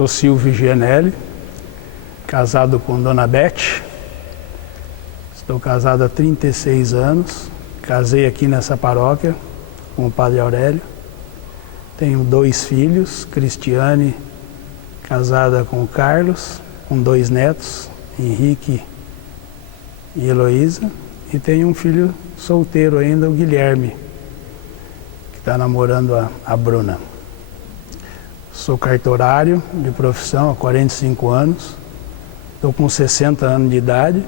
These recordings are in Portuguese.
sou Silvio Gianelli, casado com Dona Beth. Estou casado há 36 anos. Casei aqui nessa paróquia com o Padre Aurélio. Tenho 2 filhos, Cristiane, casada com o Carlos, com 2 netos, Henrique e Heloísa. E tenho um filho solteiro ainda, o Guilherme, que está namorando a Bruna. Sou cartorário de profissão há 45 anos, estou com 60 anos de idade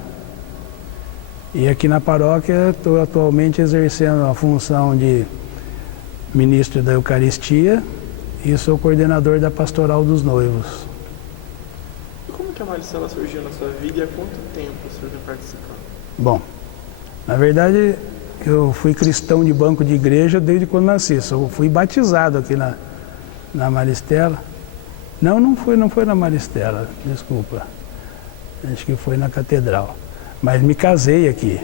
e aqui na paróquia estou atualmente exercendo a função de ministro da Eucaristia e sou coordenador da Pastoral dos Noivos. E como que a Maricela surgiu na sua vida e há quanto tempo o senhor já participa? Bom, na verdade eu fui cristão de banco de igreja desde quando nasci, só fui batizado aqui na Maristela. Não foi na Maristela, desculpa. Acho que foi na Catedral. Mas me casei aqui.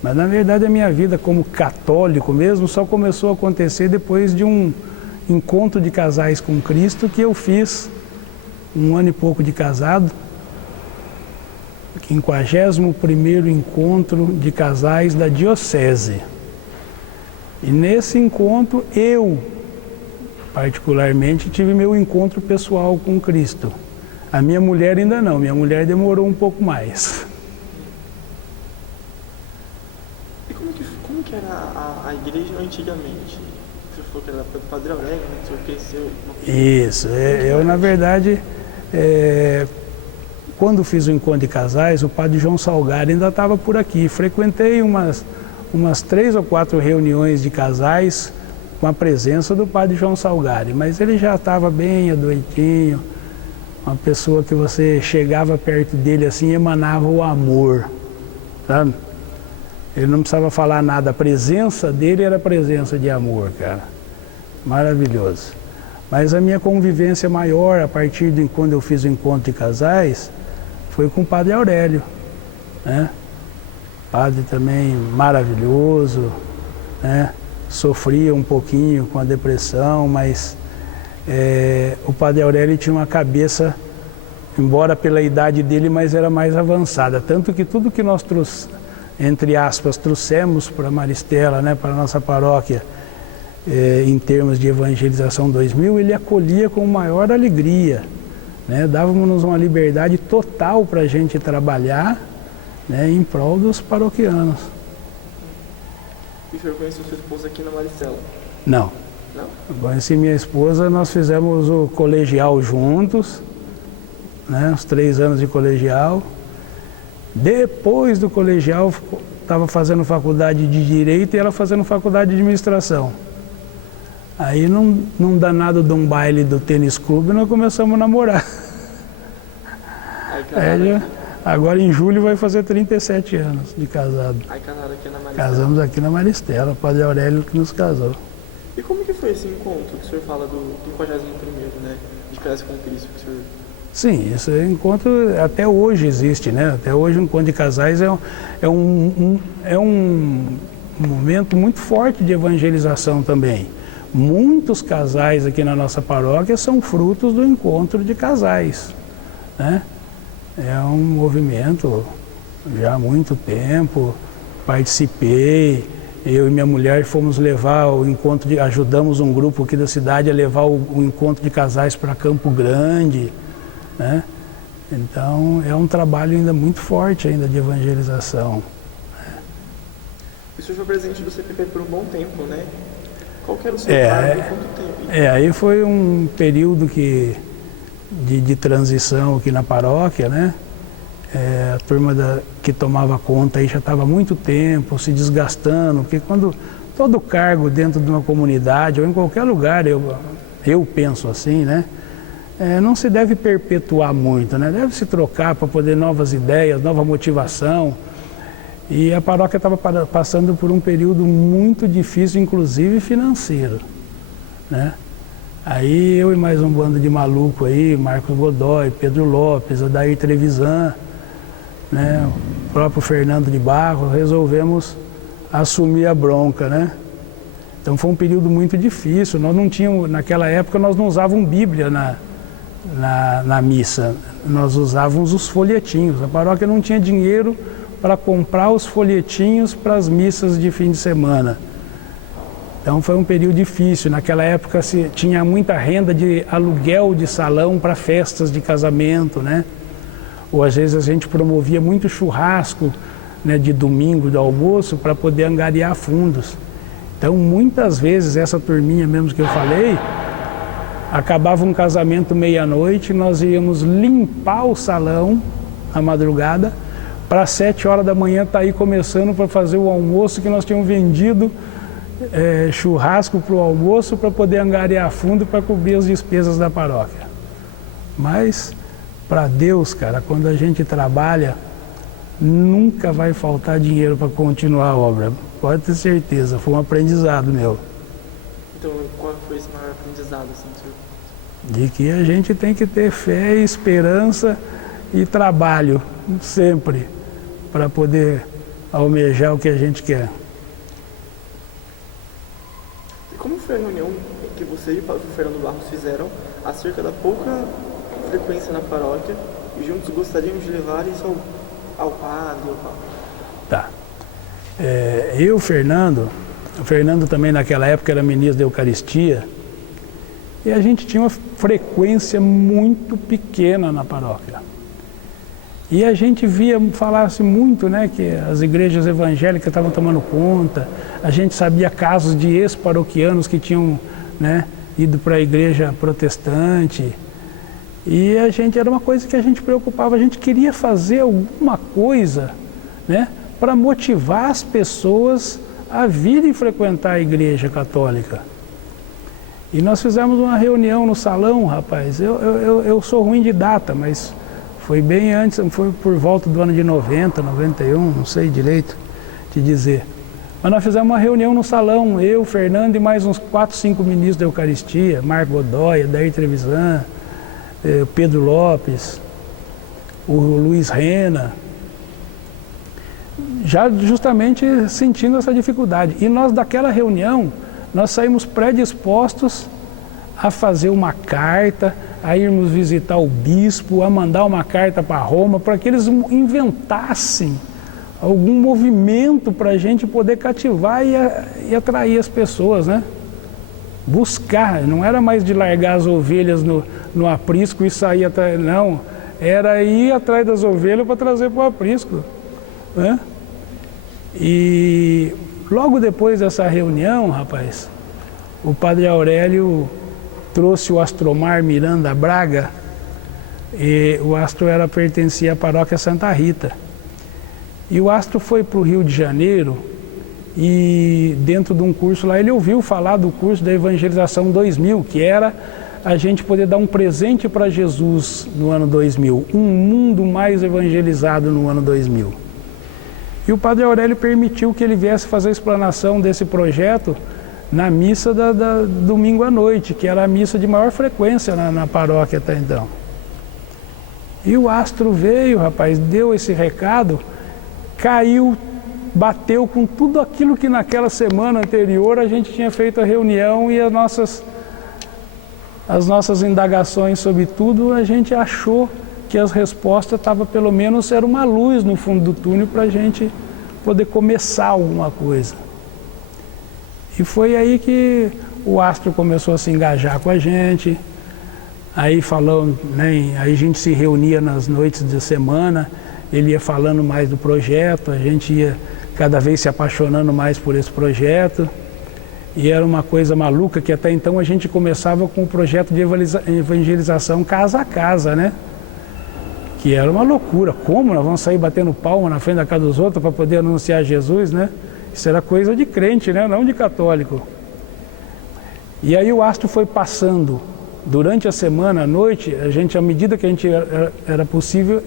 Mas na verdade a minha vida como católico mesmo só começou a acontecer depois de um encontro de casais com Cristo que eu fiz 1 ano e pouco de casado. 51º encontro de casais da Diocese. E nesse encontro eu particularmente tive meu encontro pessoal com Cristo. A minha mulher ainda não, minha mulher demorou um pouco mais. E como que era a igreja antigamente? Você falou que era do Padre Aurélio, né? O senhor cresceu... Isso, eu na verdade, quando fiz o encontro de casais, o Padre João Salgado ainda estava por aqui. Frequentei umas 3 ou 4 reuniões de casais com a presença do Padre João Salgado, mas ele já estava bem adoentinho, uma pessoa que você chegava perto dele assim e emanava o amor, sabe? Ele não precisava falar nada, a presença dele era presença de amor, cara. Maravilhoso. Mas a minha convivência maior, a partir de quando eu fiz o encontro de casais, foi com o Padre Aurélio, né? Padre também maravilhoso, né? Sofria um pouquinho com a depressão, mas o Padre Aurélio tinha uma cabeça, embora pela idade dele, mas era mais avançada. Tanto que tudo que nós, entre aspas, trouxemos para Maristela, né, para a nossa paróquia, em termos de evangelização 2000, ele acolhia com maior alegria, né? Dávamos uma liberdade total para a gente trabalhar, né, em prol dos paroquianos. E o senhor conheceu sua esposa aqui na Maristela? Não. Não? Eu conheci minha esposa, nós fizemos o colegial juntos, né, os 3 anos de colegial. Depois do colegial, estava fazendo faculdade de Direito e ela fazendo faculdade de Administração. Aí, num danado de um baile do tênis clube, nós começamos a namorar. Agora em julho vai fazer 37 anos de casado. Aí casaram aqui na Maristela? Casamos aqui na Maristela, o Padre Aurélio que nos casou. E como que foi esse encontro que o senhor fala do 51º, né? De Casais com Cristo que o senhor... Sim, esse encontro até hoje existe, né? Até hoje o encontro de casais é um momento muito forte de evangelização também. Muitos casais aqui na nossa paróquia são frutos do encontro de casais, né? É um movimento já há muito tempo, participei, eu e minha mulher fomos levar o encontro, ajudamos um grupo aqui da cidade a levar o encontro de casais para Campo Grande, né? Então é um trabalho ainda muito forte ainda de evangelização. O senhor foi presidente do CPP por um bom tempo, né? Qual que era o seu cargo e quanto tempo? Aí foi um período de transição aqui na paróquia, né? A turma que tomava conta aí já estava há muito tempo se desgastando, porque quando todo cargo dentro de uma comunidade ou em qualquer lugar, eu penso assim, né? Não se deve perpetuar muito, né? Deve se trocar para poder novas ideias, nova motivação. E a paróquia estava passando por um período muito difícil, inclusive financeiro, né? Aí eu e mais um bando de maluco aí, Marcos Godoy, Pedro Lopes, Adair Trevisan, né, o próprio Fernando de Barro, resolvemos assumir a bronca, né? Então foi um período muito difícil. Nós não tínhamos, naquela época nós não usávamos Bíblia na missa. Nós usávamos os folhetinhos. A paróquia não tinha dinheiro para comprar os folhetinhos para as missas de fim de semana. Então foi um período difícil. Naquela época tinha muita renda de aluguel de salão para festas de casamento, né? Ou às vezes a gente promovia muito churrasco, né, de domingo, do almoço, para poder angariar fundos. Então muitas vezes essa turminha mesmo que eu falei, acabava um casamento meia-noite, nós íamos limpar o salão na madrugada, para 7 horas da manhã estar aí começando para fazer o almoço, que nós tínhamos vendido churrasco para o almoço para poder angariar fundo para cobrir as despesas da paróquia. Mas para Deus, cara, quando a gente trabalha, nunca vai faltar dinheiro para continuar a obra. Pode ter certeza, foi um aprendizado meu. Então, qual foi esse maior aprendizado, assim, senhor? De que a gente tem que ter fé, esperança e trabalho, sempre, para poder almejar o que a gente quer. E como foi a reunião que você e o padre Fernando Barros fizeram acerca da pouca frequência na paróquia e juntos gostariam de levar isso ao padre, ao papa? Tá. O Fernando também naquela época era ministro da Eucaristia, e a gente tinha uma frequência muito pequena na paróquia. E a gente falasse muito, né, que as igrejas evangélicas estavam tomando conta, a gente sabia casos de ex-paroquianos que tinham, né, ido para a igreja protestante, e era uma coisa que a gente preocupava, a gente queria fazer alguma coisa, né, para motivar as pessoas a virem frequentar a igreja católica. E nós fizemos uma reunião no salão, rapaz, eu sou ruim de data, mas foi bem antes, foi por volta do ano de 90, 91, não sei direito te dizer. Mas nós fizemos uma reunião no salão, eu, Fernando e mais uns 4, 5 ministros da Eucaristia, Marco Godoy, Dair Trevisan, Pedro Lopes, o Luiz Rena, já justamente sentindo essa dificuldade. E nós daquela reunião, nós saímos predispostos a fazer uma carta, a irmos visitar o bispo, a mandar uma carta para Roma, para que eles inventassem algum movimento para a gente poder cativar e atrair as pessoas, né? Buscar, não era mais de largar as ovelhas no aprisco e sair atrás, não, era ir atrás das ovelhas para trazer para o aprisco, né? E logo depois dessa reunião, rapaz, o padre Aurélio trouxe o Astromar Miranda Braga, e o Astro pertencia à paróquia Santa Rita. E o Astro foi para o Rio de Janeiro e dentro de um curso lá ele ouviu falar do curso da Evangelização 2000, que era a gente poder dar um presente para Jesus no ano 2000, um mundo mais evangelizado no ano 2000. E o padre Aurélio permitiu que ele viesse fazer a explanação desse projeto na missa da domingo à noite, que era a missa de maior frequência na paróquia até então. E o Astro veio, rapaz, deu esse recado, caiu, bateu com tudo aquilo que naquela semana anterior a gente tinha feito a reunião e as nossas indagações sobre tudo, a gente achou que as respostas estavam, pelo menos, era uma luz no fundo do túnel para a gente poder começar alguma coisa. E foi aí que o Astro começou a se engajar com a gente, aí falou, né, aí a gente se reunia nas noites de semana, ele ia falando mais do projeto, a gente ia cada vez se apaixonando mais por esse projeto, e era uma coisa maluca que até então a gente começava com o projeto de evangelização casa a casa, né? Que era uma loucura, como nós vamos sair batendo palma na frente da casa dos outros para poder anunciar Jesus, né? Isso era coisa de crente, né? Não de católico. E aí o Astro foi passando, durante a semana, à noite, a gente, à medida que a gente era possível,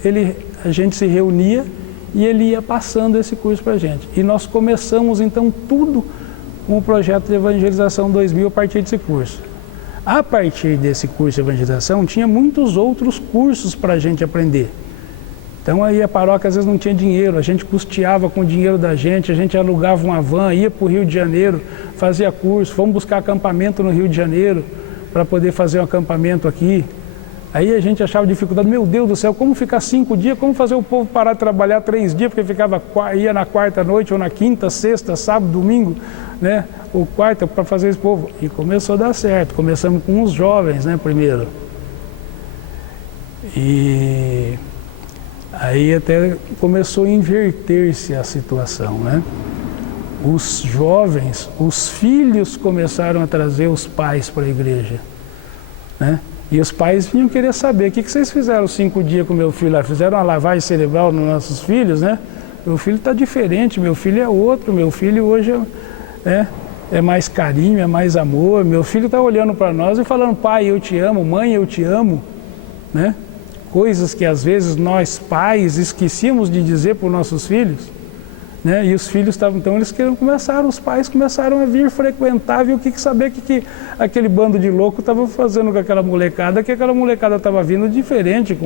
a gente se reunia e ele ia passando esse curso para a gente. E nós começamos então tudo com o projeto de Evangelização 2000 a partir desse curso. A partir desse curso de evangelização, tinha muitos outros cursos para a gente aprender. Então aí a paróquia às vezes não tinha dinheiro, a gente custeava com o dinheiro da gente, a gente alugava uma van, ia para o Rio de Janeiro, fazia curso, fomos buscar acampamento no Rio de Janeiro para poder fazer um acampamento aqui, Aí a gente achava dificuldade, meu Deus do céu, como ficar 5 dias, como fazer o povo parar de trabalhar 3 dias, porque ia na quarta noite, ou na quinta, sexta, sábado, domingo, né, ou quarta, para fazer esse povo. E começou a dar certo, começamos com os jovens, né, primeiro. E aí até começou a inverter-se a situação, né? Os jovens, os filhos começaram a trazer os pais para a igreja, né? E os pais vinham querer saber, o que vocês fizeram 5 dias com meu filho lá? Fizeram uma lavagem cerebral nos nossos filhos, né? Meu filho está diferente, meu filho é outro, meu filho hoje é mais carinho, é mais amor. Meu filho está olhando para nós e falando, pai, eu te amo, mãe, eu te amo, né? Coisas que às vezes nós pais esquecíamos de dizer para os nossos filhos, né? E os filhos estavam, então os pais começaram a vir frequentar, viu saber o que aquele bando de louco estava fazendo com aquela molecada, que aquela molecada estava vindo diferente,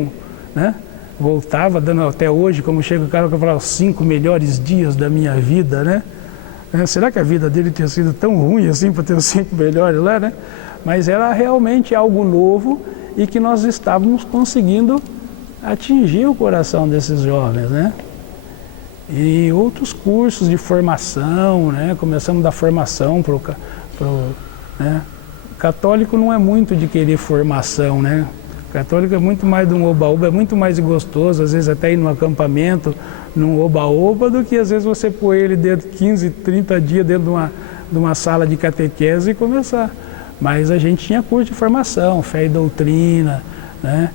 né? Voltava, dando até hoje, como chega o cara que fala, os 5 melhores dias da minha vida, né? Será que a vida dele tinha sido tão ruim assim para ter os 5 melhores lá, né? Mas era realmente algo novo e que nós estávamos conseguindo atingir o coração desses jovens, né? E outros cursos de formação, né? Começamos da formação né? Católico não é muito de querer formação, né? Católico é muito mais de um oba-oba, é muito mais gostoso, às vezes até ir num acampamento, num oba-oba, do que às vezes você pôr ele dentro de 15, 30 dias dentro de uma sala de catequese e começar. Mas a gente tinha curso de formação, fé e doutrina, né?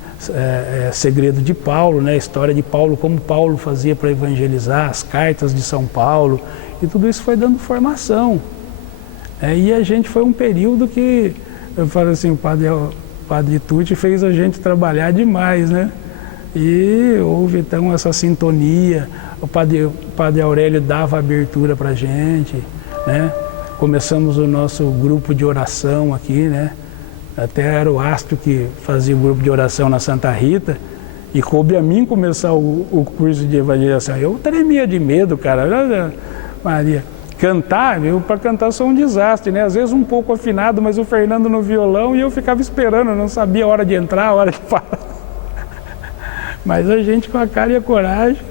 Segredo de Paulo, né? História de Paulo, como Paulo fazia para evangelizar, as cartas de São Paulo, e tudo isso foi dando formação. E a gente foi um período que, eu falo assim, o padre Tucci fez a gente trabalhar demais, né? E houve então essa sintonia, o padre Aurélio dava abertura para a gente, né? Começamos o nosso grupo de oração aqui, né? Até era o Astro que fazia o grupo de oração na Santa Rita, e coube a mim começar o curso de evangelização. Eu tremia de medo, cara. Maria, cantar, para cantar eu sou um desastre, né? Às vezes um pouco afinado, mas o Fernando no violão e eu ficava esperando, eu não sabia a hora de entrar, a hora de parar. Mas a gente com a cara e a coragem,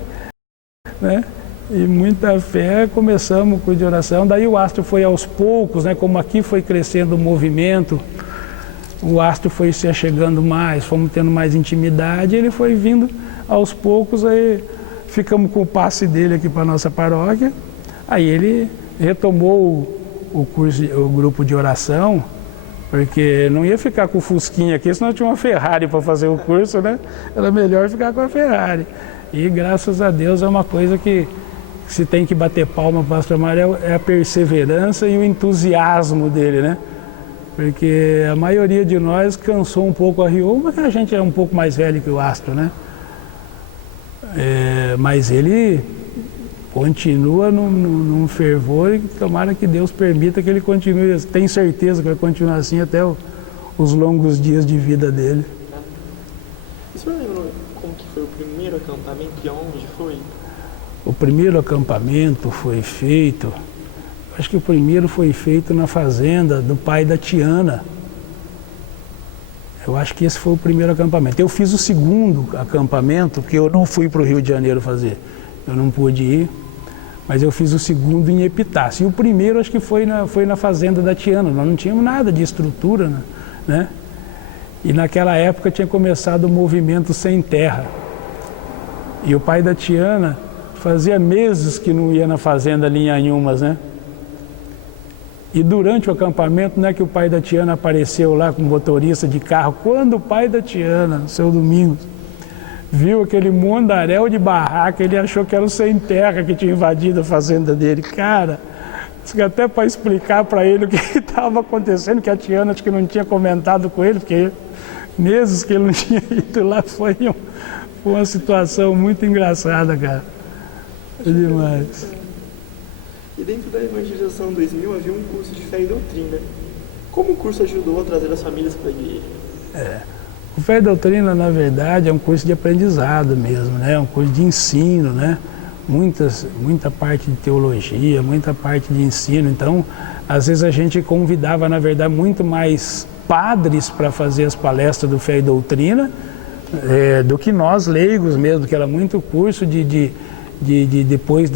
né? E muita fé, começamos o curso de oração. Daí o Astro foi aos poucos, né? Como aqui foi crescendo o movimento, o Astro foi se achegando mais, fomos tendo mais intimidade, ele foi vindo aos poucos, aí ficamos com o passe dele aqui para a nossa paróquia, aí ele retomou o grupo de oração, porque não ia ficar com o Fusquinha aqui, senão tinha uma Ferrari para fazer o curso, né? Era melhor ficar com a Ferrari. E graças a Deus é uma coisa que se tem que bater palma para o pastor Mário, é a perseverança e o entusiasmo dele, né? Porque a maioria de nós cansou um pouco a Rio, mas a gente é um pouco mais velho que o Astro, né? Mas ele continua num fervor e tomara que Deus permita que ele continue, tenho certeza que vai continuar assim até os longos dias de vida dele. E o senhor lembra como que foi o primeiro acampamento e onde foi? O primeiro acampamento foi feito, acho que o primeiro foi feito na fazenda do pai da Tiana. Eu acho que esse foi o primeiro acampamento. Eu fiz o segundo acampamento, porque eu não fui para o Rio de Janeiro fazer. Eu não pude ir, mas eu fiz o segundo em Epitácio. E o primeiro acho que foi na fazenda da Tiana. Nós não tínhamos nada de estrutura, né? E naquela época tinha começado o movimento Sem Terra. E o pai da Tiana fazia meses que não ia na fazenda ali em Anhumas, né? E durante o acampamento, não é que o pai da Tiana apareceu lá com motorista de carro, quando o pai da Tiana, no seu Domingos, viu aquele mundaréu de barraca, ele achou que era o Sem Terra que tinha invadido a fazenda dele. Cara, até para explicar para ele o que estava acontecendo, que a Tiana acho que não tinha comentado com ele, porque meses que ele não tinha ido lá, foi uma situação muito engraçada, cara. É demais. E dentro da Evangelização 2000 havia um curso de fé e doutrina. Como o curso ajudou a trazer as famílias para a igreja? O Fé e Doutrina, na verdade, é um curso de aprendizado mesmo, né? É um curso de ensino, né? Muita parte de teologia, muita parte de ensino. Então, às vezes a gente convidava, na verdade, muito mais padres para fazer as palestras do Fé e Doutrina, do que nós leigos mesmo, que era muito curso depois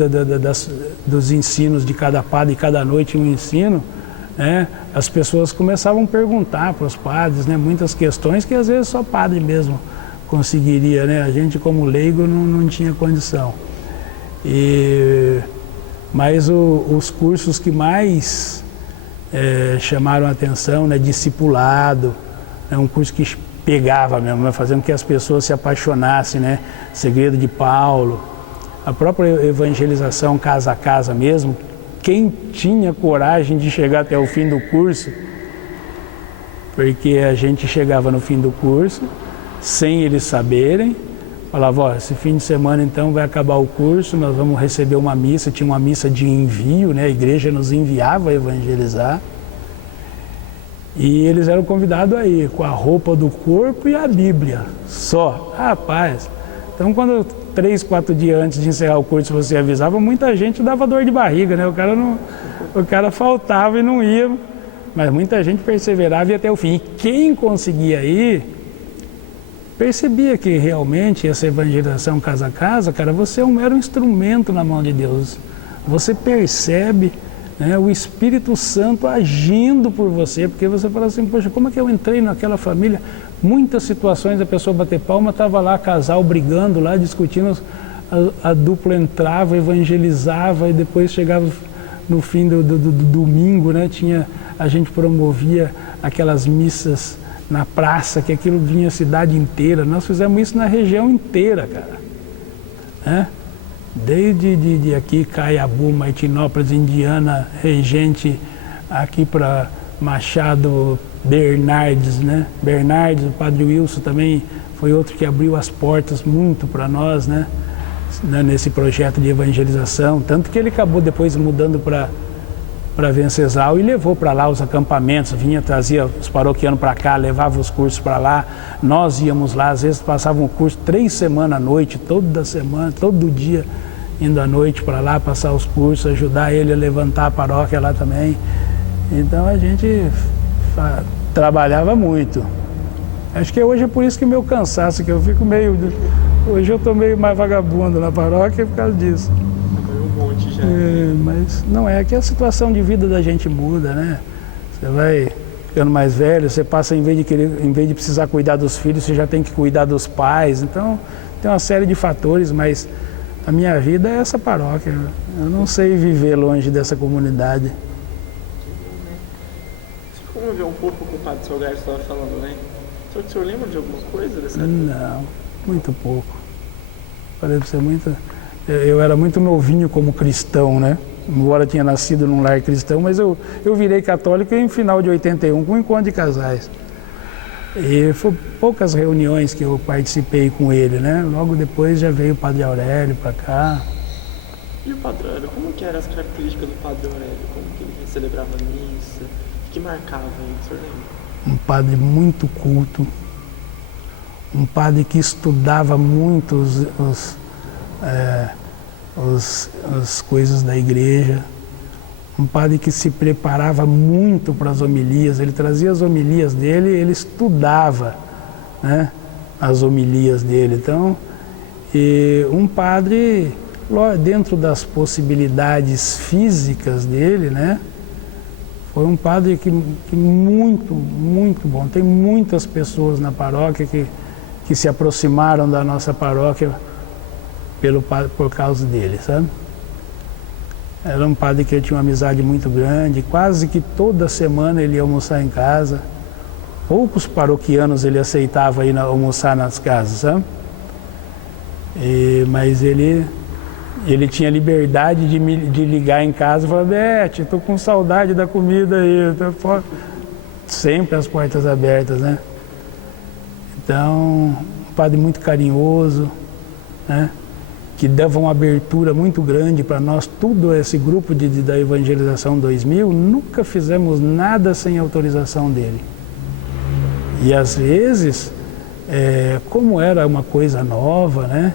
dos ensinos de cada padre, cada noite um ensino, né? As pessoas começavam a perguntar para os padres, né, muitas questões que às vezes só padre mesmo conseguiria, né? A gente como leigo não tinha condição. Mas os cursos que mais chamaram a atenção, né, discipulado, é um curso que pegava mesmo, né, fazendo com que as pessoas se apaixonassem, né? Segredo de Paulo, a própria evangelização casa a casa mesmo. Quem tinha coragem de chegar até o fim do curso, porque a gente chegava no fim do curso, sem eles saberem, falava, ó, esse fim de semana então vai acabar o curso, nós vamos receber uma missa, tinha uma missa de envio, né? A igreja nos enviava a evangelizar, e eles eram convidados a ir com a roupa do corpo e a Bíblia, só. Rapaz, então quando 3, 4 dias antes de encerrar o curso você avisava, muita gente dava dor de barriga, né? O cara faltava e não ia, mas muita gente perseverava e ia até o fim. E quem conseguia ir, percebia que realmente essa evangelização casa a casa, cara, você é um mero instrumento na mão de Deus. Você percebe, né, o Espírito Santo agindo por você, porque você fala assim, poxa, como é que eu entrei naquela família? Muitas situações a pessoa bater palma, estava lá, casal brigando lá, discutindo, a dupla entrava, evangelizava e depois chegava no fim do domingo, né? A gente promovia aquelas missas na praça, que aquilo vinha a cidade inteira. Nós fizemos isso na região inteira, cara. Né? Desde aqui, Caiabu, Martinópolis, Indiana, Regente, aqui para Machado, Bernardes, né? Bernardes, o Padre Wilson também foi outro que abriu as portas muito para nós, né? Nesse projeto de evangelização, tanto que ele acabou depois mudando para Venceslau e levou para lá os acampamentos, trazia os paroquianos para cá, levava os cursos para lá, nós íamos lá, às vezes passavam o curso 3 semanas à noite, toda semana, todo dia, indo à noite para lá, passar os cursos, ajudar ele a levantar a paróquia lá também. Então a gente trabalhava muito. Acho que hoje é por isso que meu cansaço, que eu fico meio... Hoje eu estou meio mais vagabundo na paróquia por causa disso. Um monte já. Mas não é que a situação de vida da gente muda, né? Você vai ficando mais velho, você passa, em vez de precisar cuidar dos filhos, você já tem que cuidar dos pais. Então tem uma série de fatores, mas a minha vida é essa paróquia. Eu não sei viver longe dessa comunidade. Você conviveu um pouco com o Padre Salgado, você estava falando, né? Só que o senhor lembra de alguma coisa dessa época? Não, muito pouco. Falei pra você, eu era muito novinho como cristão, né? Embora tinha nascido num lar cristão, mas eu virei católico em final de 81, com o encontro de casais. E foi poucas reuniões que eu participei com ele, né? Logo depois já veio o Padre Aurélio para cá. E o Padre Aurélio, como que eram as características do Padre Aurélio? Como que ele celebrava a missa? O que marcava ele, o senhor lembra? Um padre muito culto, um padre que estudava muito as coisas da igreja, um padre que se preparava muito para as homilias, ele trazia as homilias dele, ele estudava, né, as homilias dele. Então, um padre, dentro das possibilidades físicas dele, né, foi um padre que muito, muito bom. Tem muitas pessoas na paróquia que se aproximaram da nossa paróquia por causa dele, sabe? Era um padre que eu tinha uma amizade muito grande, quase que toda semana ele ia almoçar em casa. Poucos paroquianos ele aceitava ir almoçar nas casas, sabe? Mas ele tinha liberdade de ligar em casa e falar, Bete, estou com saudade da comida aí. Sempre as portas abertas, né? Então, um padre muito carinhoso, né? Que dava uma abertura muito grande para nós. Tudo esse grupo da Evangelização 2000, nunca fizemos nada sem autorização dele. E às vezes, como era uma coisa nova, né?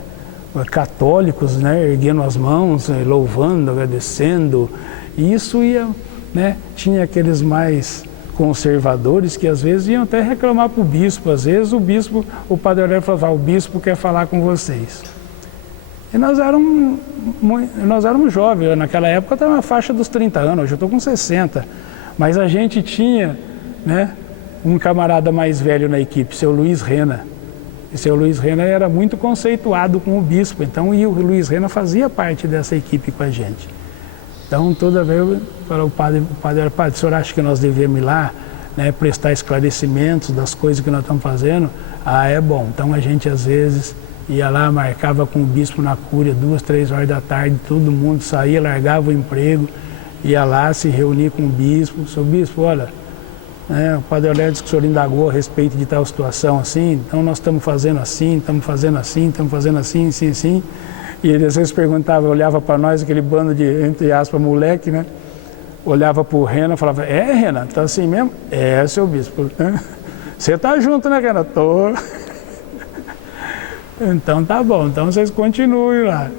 Católicos, né, erguendo as mãos, louvando, agradecendo, e isso ia, né, tinha aqueles mais conservadores que às vezes iam até reclamar para o bispo. Às vezes o padre Aurélio falava, o bispo quer falar com vocês. E nós éramos jovens, naquela época eu estava na faixa dos 30 anos, hoje eu estou com 60. Mas a gente tinha, né, um camarada mais velho na equipe, seu Luiz Rena. E seu Luiz Rena era muito conceituado com o bispo, então e o Luiz Rena fazia parte dessa equipe com a gente. Então toda vez eu falava, o padre, o senhor acha que nós devemos ir lá, né, prestar esclarecimentos das coisas que nós estamos fazendo? Ah, é bom. Então a gente às vezes ia lá, marcava com o bispo na cúria, 2, 3 horas da tarde, todo mundo saía, largava o emprego, ia lá se reunir com o bispo. Seu bispo, olha, o padre Aurélio disse que o senhor indagou a respeito de tal situação assim, então nós estamos fazendo assim, estamos fazendo assim, estamos fazendo assim, assim, assim. E ele às vezes perguntava, olhava para nós, aquele bando de, entre aspas, moleque, né? Olhava para o Rena e falava, Rena, tá assim mesmo? É, seu bispo. Você tá junto, né, Rena? Tô. Então tá bom, então vocês continuem lá.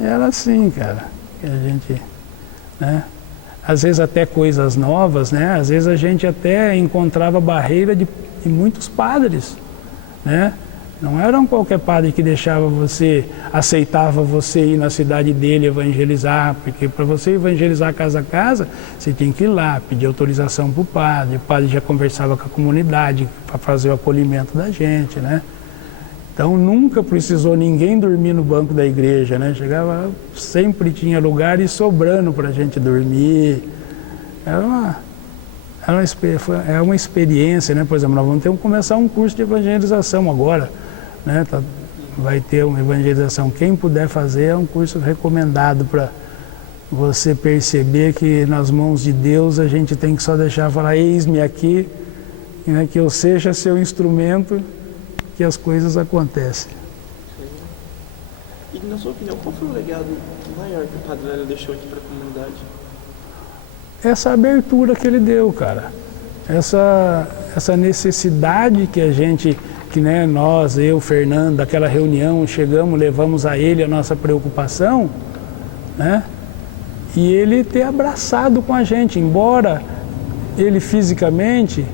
Era assim, cara, que a gente, né? Às vezes até coisas novas, né? Às vezes a gente até encontrava barreira de muitos padres, né? Não era qualquer padre que deixava você, aceitava você ir na cidade dele evangelizar, porque para você evangelizar casa a casa, você tinha que ir lá, pedir autorização para o padre já conversava com a comunidade para fazer o acolhimento da gente, né? Então nunca precisou ninguém dormir no banco da igreja, né? Chegava, sempre tinha lugar e sobrando para a gente dormir. É uma experiência, né? Por exemplo, nós vamos ter que começar um curso de evangelização agora, né? Vai ter uma evangelização. Quem puder fazer é um curso recomendado para você perceber que nas mãos de Deus a gente tem que só deixar falar, eis-me aqui, né? Que eu seja seu instrumento, que as coisas acontecem. E na sua opinião, qual foi o legado maior que o padre Aurélio deixou aqui para a comunidade? Essa abertura que ele deu, cara. Essa necessidade que a gente, né, nós, eu, Fernando, daquela reunião, chegamos, levamos a ele a nossa preocupação, né? E ele ter abraçado com a gente, embora ele fisicamente,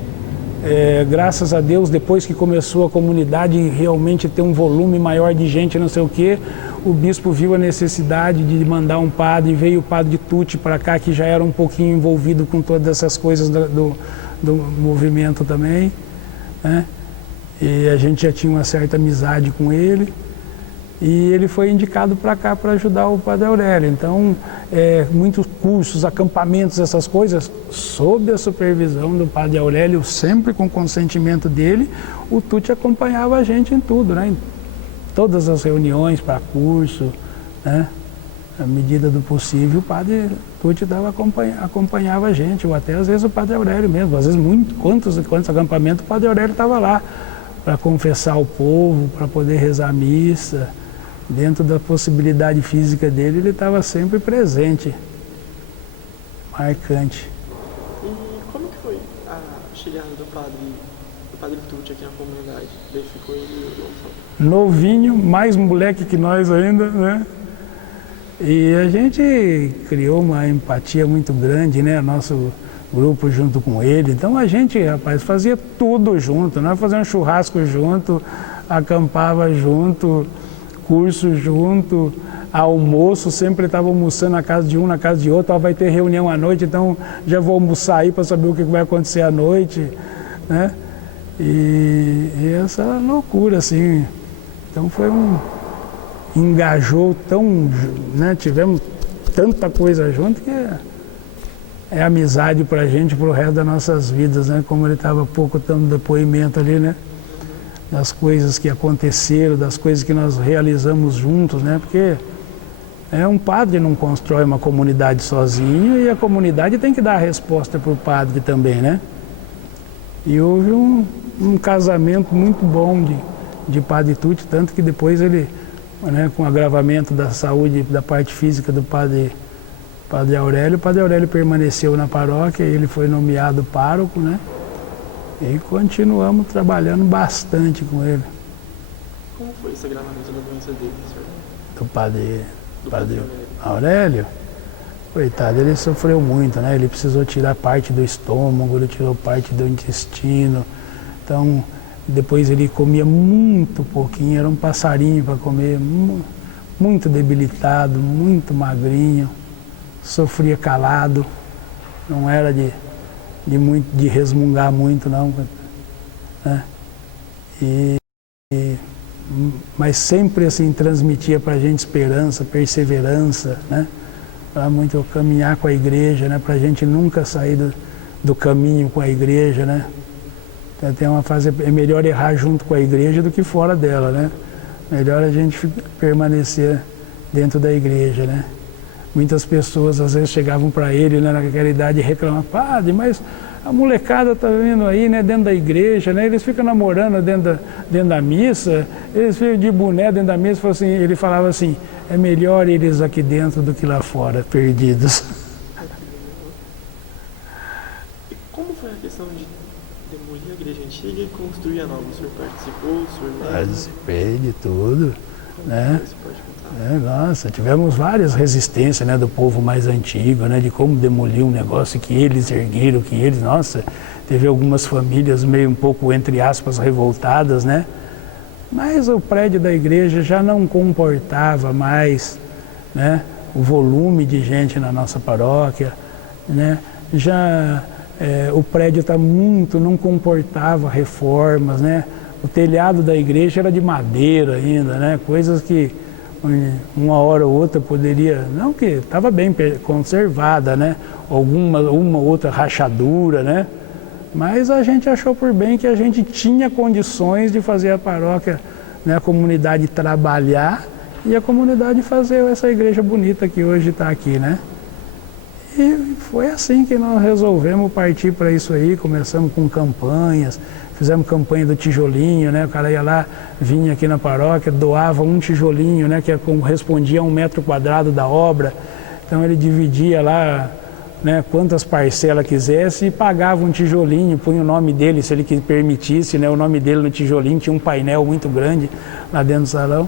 graças a Deus, depois que começou a comunidade realmente ter um volume maior de gente, não sei o quê, o bispo viu a necessidade de mandar um padre, veio o padre Tucci para cá, que já era um pouquinho envolvido com todas essas coisas do movimento também, né? E a gente já tinha uma certa amizade com ele, e ele foi indicado para cá para ajudar o padre Aurélio. Então, muitos cursos, acampamentos, essas coisas, sob a supervisão do padre Aurélio, sempre com consentimento dele, o Tucci acompanhava a gente em tudo, né? Em todas as reuniões para curso, né? À medida do possível, o padre Tucci acompanhava a gente, ou até às vezes o padre Aurélio mesmo. Às vezes, quantos acampamentos o padre Aurélio estava lá para confessar o povo, para poder rezar a missa. Dentro da possibilidade física dele, ele estava sempre presente, marcante. E como que foi a chegada do padre Tucci aqui na comunidade? Daí ficou ele e o João? Novinho, mais moleque que nós ainda, né? E a gente criou uma empatia muito grande, né? Nosso grupo junto com ele. Então a gente, rapaz, fazia tudo junto, nós fazíamos churrasco junto, acampava junto, curso junto, almoço, sempre estava almoçando na casa de um, na casa de outro, vai ter reunião à noite, então já vou almoçar aí para saber o que vai acontecer à noite, né? E essa loucura, assim. Então engajou tão, né? Tivemos tanta coisa junto que é amizade pra gente, pro resto das nossas vidas, né? Como ele estava pouco dando depoimento ali, né? Das coisas que aconteceram, das coisas que nós realizamos juntos, né? Porque um padre não constrói uma comunidade sozinho e a comunidade tem que dar a resposta para o padre também, né? E houve um casamento muito bom de padre Tucci, tanto que depois ele, né, com o agravamento da saúde, da parte física do padre Aurélio, o padre Aurélio permaneceu na paróquia, ele foi nomeado pároco, né? E continuamos trabalhando bastante com ele. Como foi esse agravamento da doença dele, senhor? Do padre Aurélio? Coitado, ele sofreu muito, né? Ele precisou tirar parte do estômago, ele tirou parte do intestino. Então, depois ele comia muito pouquinho, era um passarinho para comer, muito debilitado, muito magrinho, sofria calado, não era de resmungar muito, não, né? Mas sempre assim transmitia para a gente esperança, perseverança, né? Para muito caminhar com a igreja, né? Para a gente nunca sair do caminho com a igreja, né? Tem uma frase, é melhor errar junto com a igreja do que fora dela, né? Melhor a gente permanecer dentro da igreja, né? Muitas pessoas às vezes chegavam para ele, né, naquela idade e reclamavam: padre, mas a molecada está vindo aí, né, dentro da igreja, né? Eles ficam namorando dentro da missa, eles ficam de boné dentro da missa. Ele falava assim: é melhor eles aqui dentro do que lá fora, perdidos. E como foi a questão de demolir a igreja antiga e construir a nova? O senhor participou, o senhor lembra? Participei de tudo, né? Você pode contar? Nossa, tivemos várias resistências, né, do povo mais antigo, né, de como demolir um negócio que eles ergueram, nossa, teve algumas famílias meio um pouco, entre aspas, revoltadas, né? Mas o prédio da igreja já não comportava mais, né, o volume de gente na nossa paróquia, né? O prédio não comportava reformas, né? O telhado da igreja era de madeira ainda, né? Coisas que uma hora ou outra poderia, não que estava bem conservada, né? Uma outra rachadura, né? Mas a gente achou por bem que a gente tinha condições de fazer a paróquia, né, a comunidade trabalhar e a comunidade fazer essa igreja bonita que hoje está aqui, né? E foi assim que nós resolvemos partir para isso aí. Começamos com campanhas, fizemos campanha do tijolinho, né? O cara ia lá, vinha aqui na paróquia, doava um tijolinho, né, que correspondia a 1 metro quadrado da obra. Então ele dividia lá, né, quantas parcelas quisesse e pagava um tijolinho, punha o nome dele, se ele permitisse, né, o nome dele no tijolinho. Tinha um painel muito grande lá dentro do salão,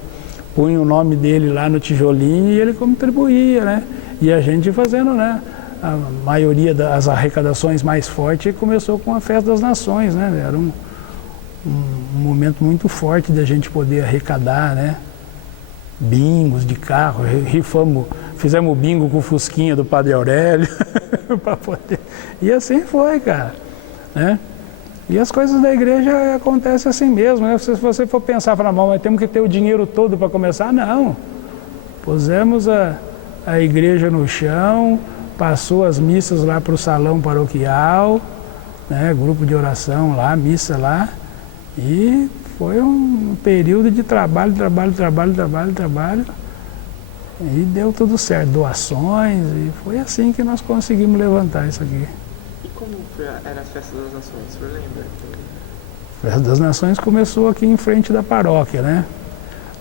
punha o nome dele lá no tijolinho e ele contribuía, né? E a gente fazendo, né, a maioria das arrecadações mais fortes começou com a Festa das Nações, né? Era um momento muito forte de a gente poder arrecadar, né? Bingos de carro, fizemos bingo com o Fusquinha do Padre Aurélio, para poder... E assim foi, cara, né? E as coisas da igreja acontecem assim mesmo, né? Se você for pensar, falar, mas temos que ter o dinheiro todo para começar, não. Pusemos a igreja no chão, passou as missas lá para o salão paroquial, né? Grupo de oração lá, missa lá, e foi um período de trabalho, e deu tudo certo, doações, e foi assim que nós conseguimos levantar isso aqui. E como era a Festa das Nações, o senhor lembra? A Festa das Nações começou aqui em frente da paróquia, né?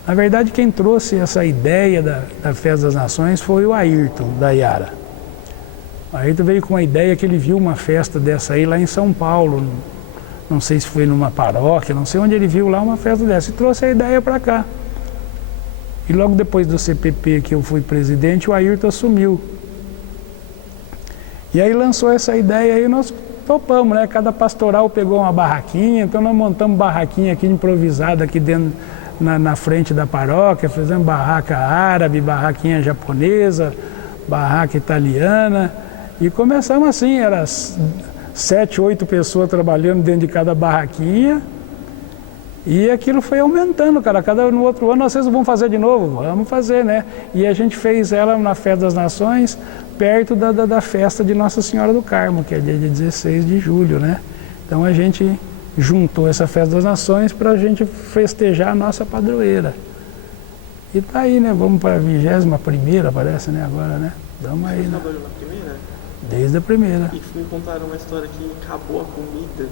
Na verdade, quem trouxe essa ideia da Festa das Nações foi o Ayrton, da Iara. O Ayrton veio com a ideia que ele viu uma festa dessa aí lá em São Paulo, não sei se foi numa paróquia, não sei onde ele viu lá uma festa dessa, e trouxe a ideia para cá. E logo depois do CPP que eu fui presidente, o Ayrton assumiu. E aí lançou essa ideia e nós topamos, né? Cada pastoral pegou uma barraquinha, então nós montamos barraquinha aqui improvisada aqui dentro, na frente da paróquia, fizemos barraca árabe, barraquinha japonesa, barraca italiana, e começamos assim, era 7, 8 pessoas trabalhando dentro de cada barraquinha, e aquilo foi aumentando, cara. No outro ano, vocês vão fazer de novo? Vamos fazer, né? E a gente fez ela na Festa das Nações, perto da festa de Nossa Senhora do Carmo, que é dia 16 de julho, né? Então a gente juntou essa Festa das Nações para a gente festejar a nossa padroeira. E tá aí, né? Vamos para a 21ª, parece, né? Agora, né? Vamos aí, né? Você trabalhou na primeira? Desde a primeira. E me contaram uma história que acabou a comida,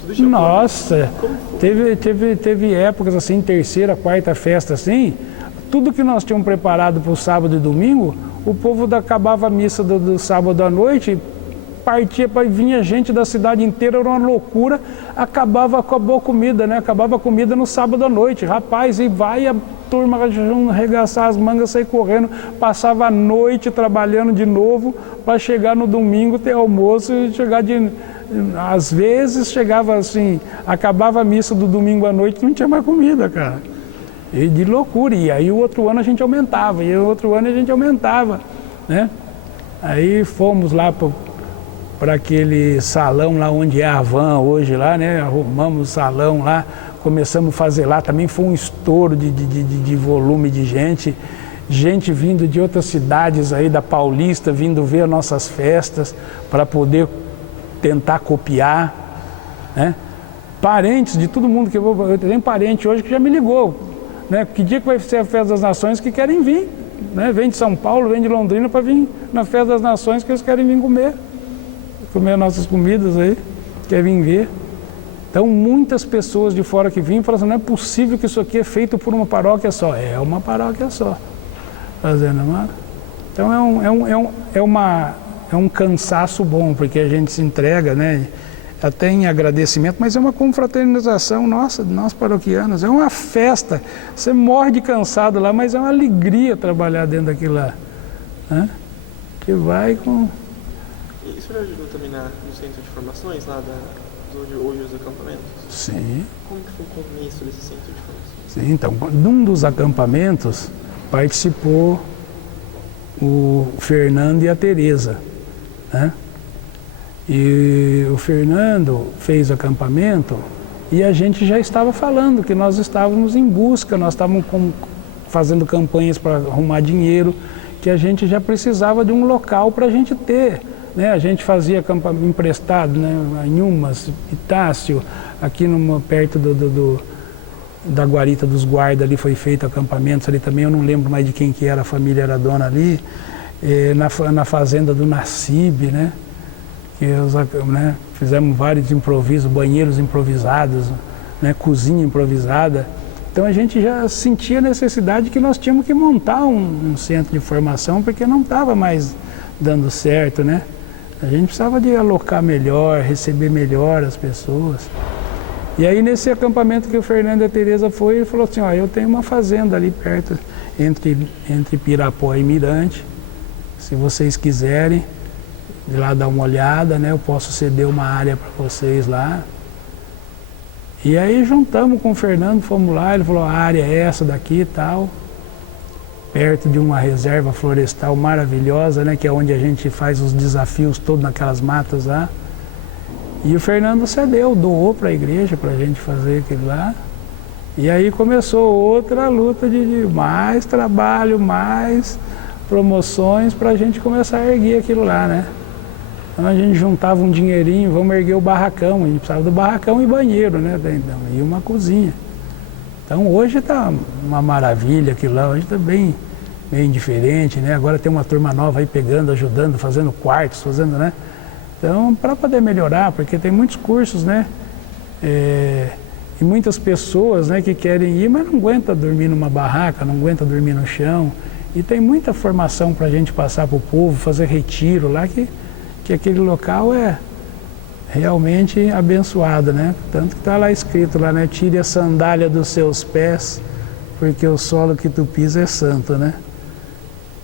tudo japonês. Nossa, teve épocas assim, 3ª, 4ª festa assim, tudo que nós tínhamos preparado para o sábado e domingo, o povo acabava a missa do sábado à noite, partia, vinha gente da cidade inteira, era uma loucura, acabou a comida, né? Acabava a comida no sábado à noite, rapaz, e vai a turma arregaçar as mangas, sair correndo, passava a noite trabalhando de novo, para chegar no domingo, ter almoço e chegar às vezes chegava assim, acabava a missa do domingo à noite, não tinha mais comida, cara. E de loucura, e aí o outro ano a gente aumentava, e o outro ano a gente aumentava, né? Aí fomos lá para aquele salão lá onde é a van hoje lá, né? Arrumamos o salão lá, começamos a fazer lá, também foi um estouro de volume de gente vindo de outras cidades aí da Paulista, vindo ver as nossas festas para poder tentar copiar, né? Parentes de todo mundo, eu tenho parente hoje que já me ligou, né? Que dia que vai ser a Festa das Nações que querem vir, né? Vem de São Paulo, vem de Londrina para vir na Festa das Nações que eles querem vir comer nossas comidas aí, querem vir ver. Então muitas pessoas de fora que vêm falam assim, não é possível que isso aqui é feito por uma paróquia só. É uma paróquia só, fazendo, amado. Então é um cansaço bom, porque a gente se entrega, né? Até em agradecimento, mas é uma confraternização nossa, de nós paroquianos, é uma festa. Você morre de cansado lá, mas é uma alegria trabalhar dentro daquilo lá, né? Que vai com... E isso ajudou também no centro de formações, lá hoje os acampamentos? Sim. Como que foi o começo desse centro de formações? Sim, então, num dos acampamentos participou o Fernando e a Tereza, né? E o Fernando fez o acampamento e a gente já estava falando que nós estávamos em busca, nós estávamos fazendo campanhas para arrumar dinheiro, que a gente já precisava de um local para a gente ter, né? A gente fazia acampamento emprestado, né? Em Umas, Pitácio, aqui perto da Guarita dos Guardas ali foi feito acampamentos ali também, eu não lembro mais de quem que era, a família era dona ali, na fazenda do Nassib, né? Que né, fizemos vários improvisos, banheiros improvisados, né, cozinha improvisada. Então a gente já sentia a necessidade que nós tínhamos que montar um centro de formação, porque não estava mais dando certo, né? A gente precisava de alocar melhor, receber melhor as pessoas. E aí nesse acampamento que o Fernando e a Tereza foi, ele falou assim, ó, eu tenho uma fazenda ali perto, entre Pirapó e Mirante, se vocês quiserem, de lá dar uma olhada, né? Eu posso ceder uma área para vocês lá. E aí juntamos com o Fernando, fomos lá, ele falou, a área é essa daqui e tal, perto de uma reserva florestal maravilhosa, né? Que é onde a gente faz os desafios todos naquelas matas lá. E o Fernando cedeu, doou para a igreja para a gente fazer aquilo lá. E aí começou outra luta de mais trabalho, mais promoções para a gente começar a erguer aquilo lá, né? Então a gente juntava um dinheirinho, vamos erguer o barracão, a gente precisava do barracão e banheiro, né? Então, e uma cozinha. Então hoje está uma maravilha aquilo lá, hoje está bem diferente, né? Agora tem uma turma nova aí pegando, ajudando, fazendo quartos, fazendo, né? Então, para poder melhorar, porque tem muitos cursos, né? E muitas pessoas, né, que querem ir, mas não aguenta dormir numa barraca, não aguenta dormir no chão. E tem muita formação para a gente passar para o povo, fazer retiro lá, que aquele local é realmente abençoado, né? Tanto que está lá escrito lá, né? Tire a sandália dos seus pés, porque o solo que tu pisa é santo, né?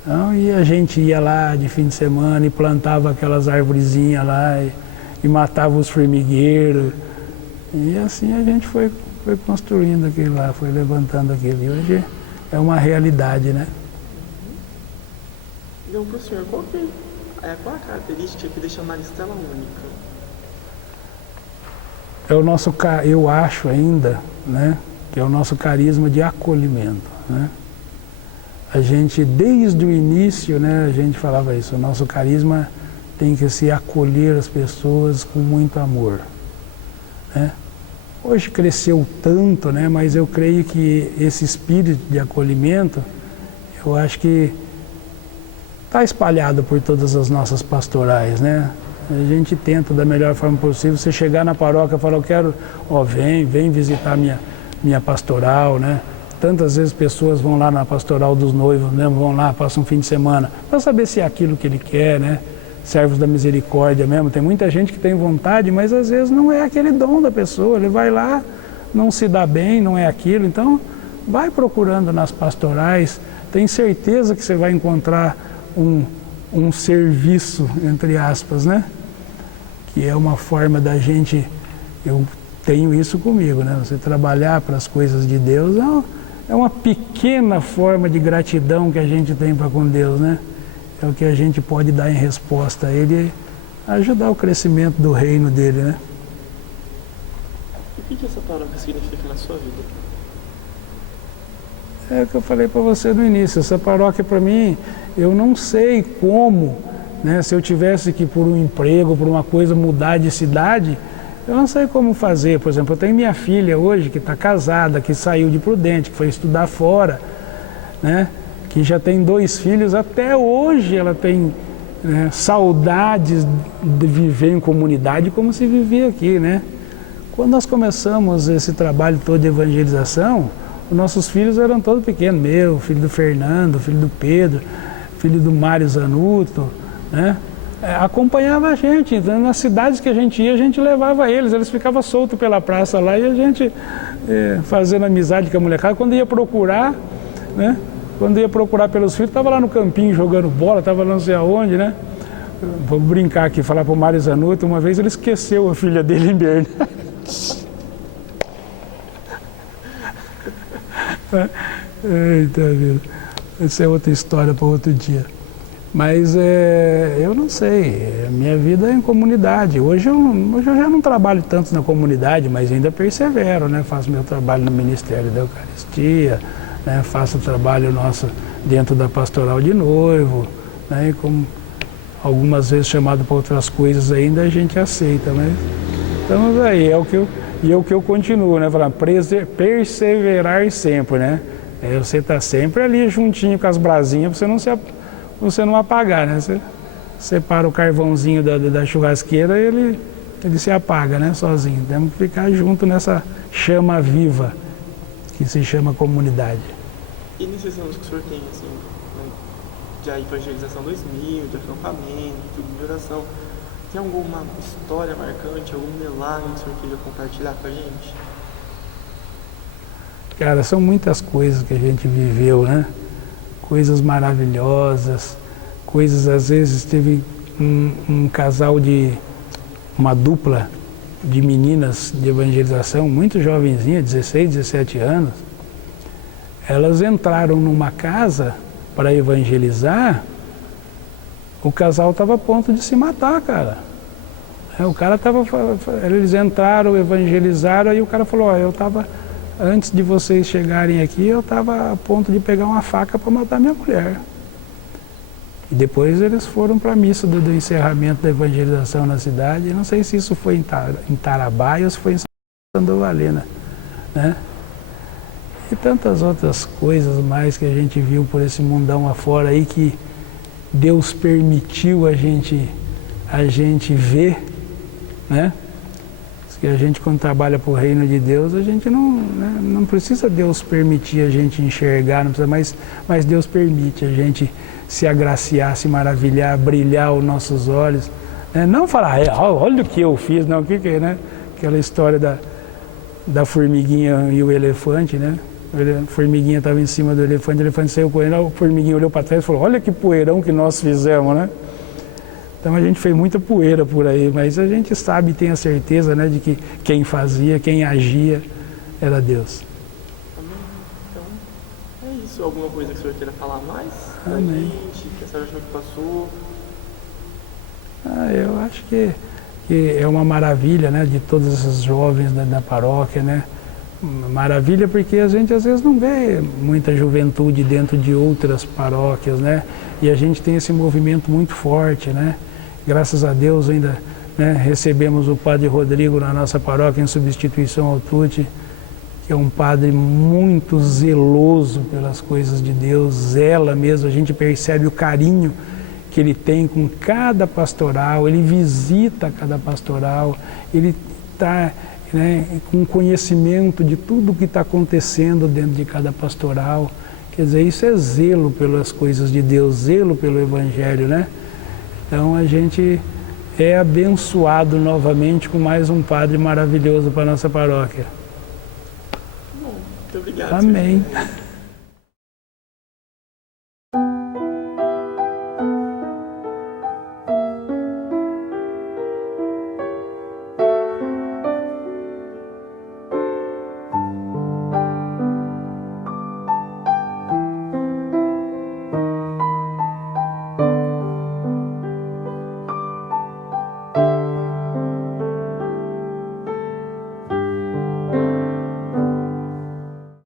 Então, e a gente ia lá de fim de semana e plantava aquelas arvorezinhas lá e matava os formigueiros. E assim a gente foi construindo aquilo lá, foi levantando aquilo. E hoje é uma realidade, né? Então, para o senhor, qual a característica que deixa a Maristela única? É o nosso, eu acho ainda, né, que é o nosso carisma de acolhimento, né? A gente, desde o início, né, a gente falava isso, o nosso carisma tem que se acolher as pessoas com muito amor, né? Hoje cresceu tanto, né, mas eu creio que esse espírito de acolhimento, eu acho que está espalhado por todas as nossas pastorais, né? A gente tenta da melhor forma possível, você chegar na paróquia e falar, eu quero, vem visitar minha pastoral, né? Tantas vezes pessoas vão lá na pastoral dos noivos, né? Vão lá, passam um fim de semana, para saber se é aquilo que ele quer, né? servos da misericórdia mesmo. Tem muita gente que tem vontade, mas às vezes não é aquele dom da pessoa. Ele vai lá, não se dá bem, não é aquilo. Então, vai procurando nas pastorais. Tem certeza que você vai encontrar um serviço, entre aspas, né? Que é uma forma da gente... Eu tenho isso comigo, né? Você trabalhar para as coisas de Deus é uma pequena forma de gratidão que a gente tem para com Deus, né? É o que a gente pode dar em resposta a Ele, ajudar o crescimento do reino dele, né? O que essa palavra significa na sua vida? É o que eu falei para você no início. Essa paróquia, para mim, eu não sei como, né? Se eu tivesse que, por um emprego, por uma coisa, mudar de cidade, eu não sei como fazer. Por exemplo, eu tenho minha filha hoje, que está casada, que saiu de Prudente, que foi estudar fora, né? Que já tem 2 filhos. Até hoje ela tem, né, saudades de viver em comunidade como se vivia aqui, né? Quando nós começamos esse trabalho todo de evangelização, os nossos filhos eram todos pequenos. Meu, filho do Fernando, filho do Pedro, filho do Mário Zanuto, né? Acompanhava a gente. Então, nas cidades que a gente ia, a gente levava eles ficavam soltos pela praça lá e a gente fazendo amizade com a molecada. Quando ia procurar, né? Quando ia procurar pelos filhos, estava lá no campinho jogando bola, estava não sei aonde, né? Vou brincar aqui, falar para o Mário Zanuto, uma vez ele esqueceu a filha dele em Berna. Eita vida, essa é outra história para outro dia. Mas eu não sei, minha vida é em comunidade. Hoje eu já não trabalho tanto na comunidade, mas ainda persevero, né? Faço meu trabalho no Ministério da Eucaristia, né? Faço o trabalho nosso dentro da pastoral de noivo, né? E como algumas vezes chamado para outras coisas ainda, a gente aceita, mas estamos aí, é o que eu continuo, né? Falando, perseverar sempre, né? Você está sempre ali juntinho com as brasinhas para você não apagar, né? Você separa o carvãozinho da churrasqueira e ele se apaga, né? Sozinho. Temos que ficar junto nessa chama viva que se chama comunidade. E nesses anos que o senhor tem, assim, né, de evangelização 2000, de acampamento, de oração, tem alguma história marcante, algum milagre que o senhor queria compartilhar com a gente? Cara, são muitas coisas que a gente viveu, né? Coisas maravilhosas, coisas, às vezes, teve um casal uma dupla de meninas de evangelização, muito jovenzinha, 16, 17 anos. Elas entraram numa casa para evangelizar, o casal estava a ponto de se matar, cara. Eles entraram, evangelizaram, aí o cara falou, antes de vocês chegarem aqui, eu estava a ponto de pegar uma faca para matar minha mulher. E depois eles foram para a missa do encerramento da evangelização na cidade. Eu não sei se isso foi em Tarabai ou se foi em Sandovalina, né? E tantas outras coisas mais que a gente viu por esse mundão afora aí que Deus permitiu a gente ver, né? Que a gente, quando trabalha para o reino de Deus, a gente não precisa Deus permitir a gente enxergar, não precisa, mas Deus permite a gente se agraciar, se maravilhar, brilhar os nossos olhos, né? Não falar, olha o que eu fiz, não, o que é, né? Aquela história da formiguinha e o elefante, né? A formiguinha estava em cima do elefante, o elefante saiu correndo, a formiguinha olhou para trás e falou, olha que poeirão que nós fizemos, né? Então a gente fez muita poeira por aí, mas a gente sabe e tem a certeza, né, de que quem fazia, quem agia, era Deus. Amém. Então, é isso. Alguma coisa que o senhor queira falar mais? Amém. Gente, que a senhora achou que passou? Eu acho que é uma maravilha, né, de todos esses jovens da paróquia, né? Maravilha porque a gente às vezes não vê muita juventude dentro de outras paróquias, né? E a gente tem esse movimento muito forte, né? Graças a Deus ainda, né, recebemos o padre Rodrigo na nossa paróquia em substituição ao Tucci, que é um padre muito zeloso pelas coisas de Deus, zela mesmo, a gente percebe o carinho que ele tem com cada pastoral, ele visita cada pastoral, ele está, né, com conhecimento de tudo que está acontecendo dentro de cada pastoral. Quer dizer, isso é zelo pelas coisas de Deus, zelo pelo Evangelho, né? Então a gente é abençoado novamente com mais um padre maravilhoso para a nossa paróquia. Bom, muito obrigado. Amém. Senhor.